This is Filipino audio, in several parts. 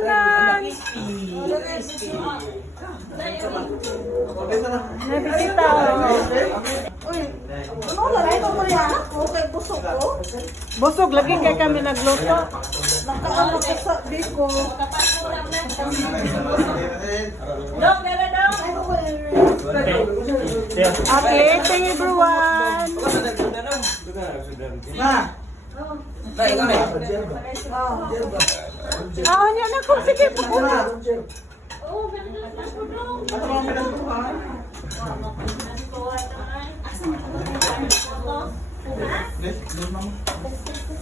tanan. Nabisita. Uy, ano lagi ko mo yan? Okay, busog ko. Busog lagi kay kami nagluto. Nakaano ko sa biko. Okay, thank you everyone. Ah, niya na ko sige pupunta.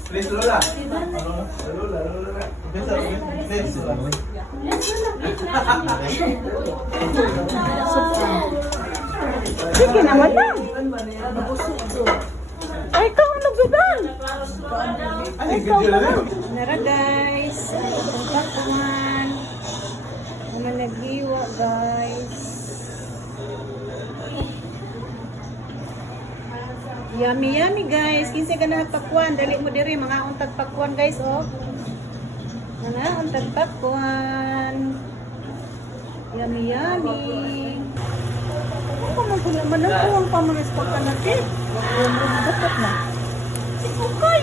Please, Lola. Lola. Please. Sige naman na. Ay, ikaw ang nagsudan. Nara guys. Pagkakuhan. Mga naghiwa guys. Yummy guys. Kinsa ka na pakwan. Dali mo diri mga untag pakwan guys oh. Mga untag pakwan. Yummy. Ako man ko naman ang pamalis pa ka natin. Dapat na. Okay.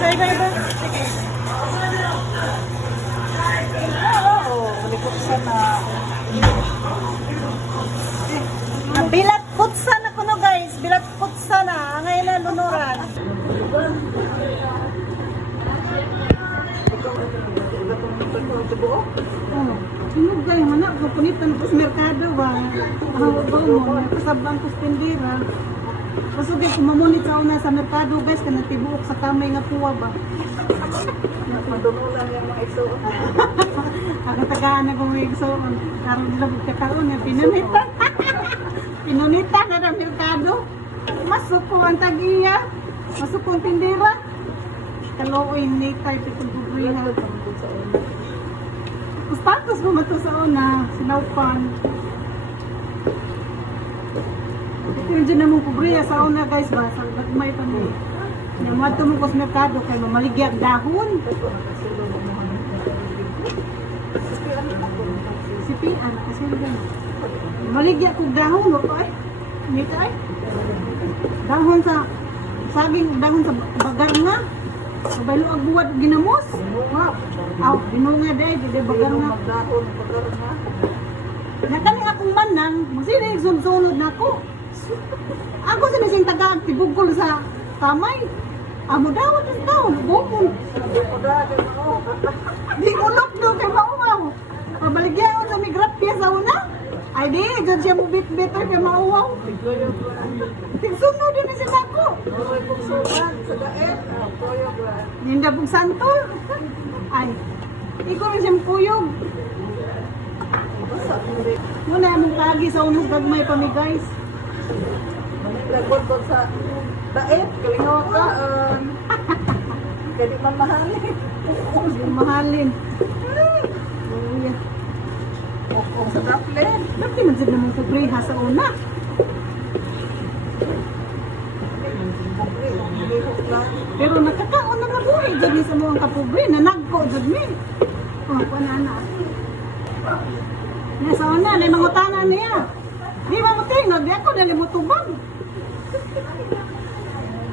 Bye. Sige. Oh, likot sana. Bilat kutsa na kuno guys. Bilat kutsa na. Ngayon na lunuran. Sinugay man na. Kapunitan ko sa merkado ba? Hawag ba mo? Kasabang ko sa tindira. Masugay kung mamunit sa una sa merkado guys. Ka natibuok sa kamay nga puwa ba? Madumulan yung mga iso. Ako tagaan na kung may gusto. Karoon nila magkakaroon. Pinunitan. Pinunitan na ng merkado. Masuk ko ang tagiya. Masuk ko ang tindira. Kalooy ni tayo pitong bubuya. Status mo mato sa una. Sinaupan. Pero dyan namang kubriya sa una guys ba? Sa lagmay pa mo. Namadto mo ko sa merkado kay mamaligya ang dahon. Sipian kasi ganun. Maligya kong dahon mo ay. Nita ay. Dahon sa saging dahon sa bagar nga. Sabay lo agbuwat ginamos. Wow. Aw, binunga day, di bagar nga. Bagar nga. Nakani akong manang, masina yung sunod na ako. Ako sinising taga tibugol sa kamay. Amo daw ang taon, bukol. Di ulok do kay mauwaw. Pabaligyan ko sa migrapya sa una. Ay di, dyan siya mo bit-bit kay mauwaw. Tigsunod din si Mako. Ninda pong santol. Ay, ikaw rin siyang kuyog. Muna among kagi sa unong gagmay pa mi guys. Lagod ko sa daet. Kalingaw ka. Kaya di man mahalin. Mahalin. Kung sa grappler. Bakit man sila mong kubriha sa una? Pero nakakaon na buhay dyan sa mga kapobre. Nanagko dyan mi. Oh, panana. Nasa una, na mga tanan niya. Di ba mo tingog? Di ako nalimutubag.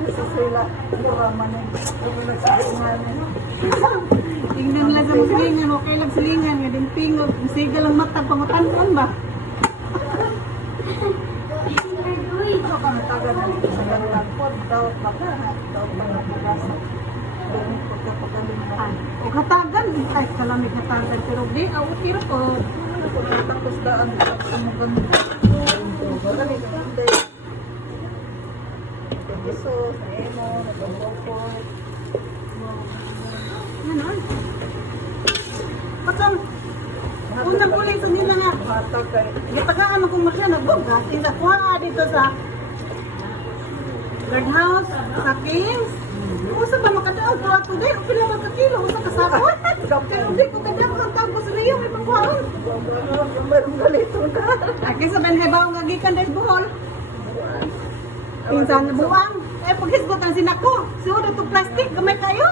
Sa sila. Muraman na. Tingnan lang sa silingan. Okay lang silingan. Nga din tingog. Sige lang matag pangutanon ba? Ito ka natagal na dito sa galagpod. Daw baka. Daw pangapagasa. Doon pagkapagalingan. O katagan. Ay, kalamig katagan. Pero di, awit ko. Tapos daan sa mga Bagalit ka hindi. Piso, sa emo, nagpapaport. Ganon. Patang, unang ulit sa nila nga. Matag kay. Gitagaan akong masya, nagbuga. Tinakuha nga dito sa guardhouse, sa Kings. Usa ba makadaog ko ato din? O pila magkakilo, usa kasapon. Pero di ko kadang ang tawag sa Rio, may pangkuhaon. Mayroong galito ka. Ay, kaysa benhebaw nga gikan dahil buhol. Pinsan na buwang. Eh, paghisgot ang sinako. Suod ito plastic, gamay kayo.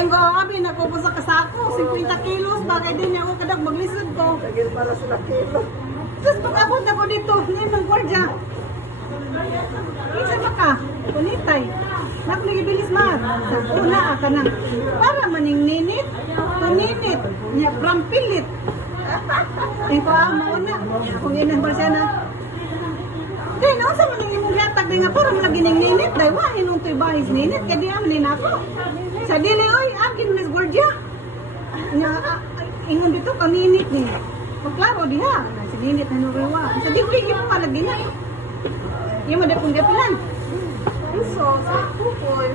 Yung abi na ko sa kasako, 50 kilos, bagay din niya ako kadag maglisod ko. Lagi para sila kilo. Tapos pag-abot ako dito, limang kwardiya. Isa ba ka? Kunitay. Nakuligibilis ma. Una ka na. Para maning ninit. Kuninit. Niya, prampilit. Yung ko mauna. Kung inang ba siya na. Kaya na, sa maning imong gatag nga parang lagi ning ninit. Dahil wahin nung to'y bahis ninit. Kaya di amin ako. Sa dili, oy, agin Miss Gordia. Nya, ingon dito, kaninit ni. Pagklaro diha. Sa ninit na nuriwa. Sa di ko higit pa lagi na. Yung mo dapong gapilan. Iso, sa kukoy.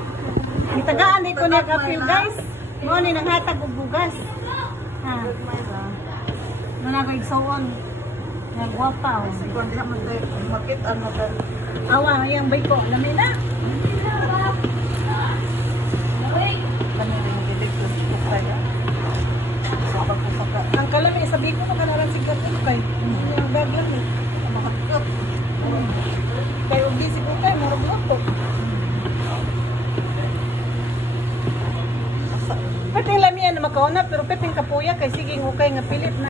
Itagaan ko niya kapil guys. Mo ni nanghatag og bugas. Ha. Muna ko igsoon. Nga gwapa oh. Si kung di naman tayo makita mo tayo. Awa yang bay ko. Lami na. Kami rin dilig ko sa kukay. Sabag ko sa ka. Ang kalami sabi ko makanaran sigat ko kay. Yung bag lang eh. Makakot. Kay ugi si kay mo to. Pwede lami yan na makauna pero pwede kapuya kay sige hukay nga pilit na.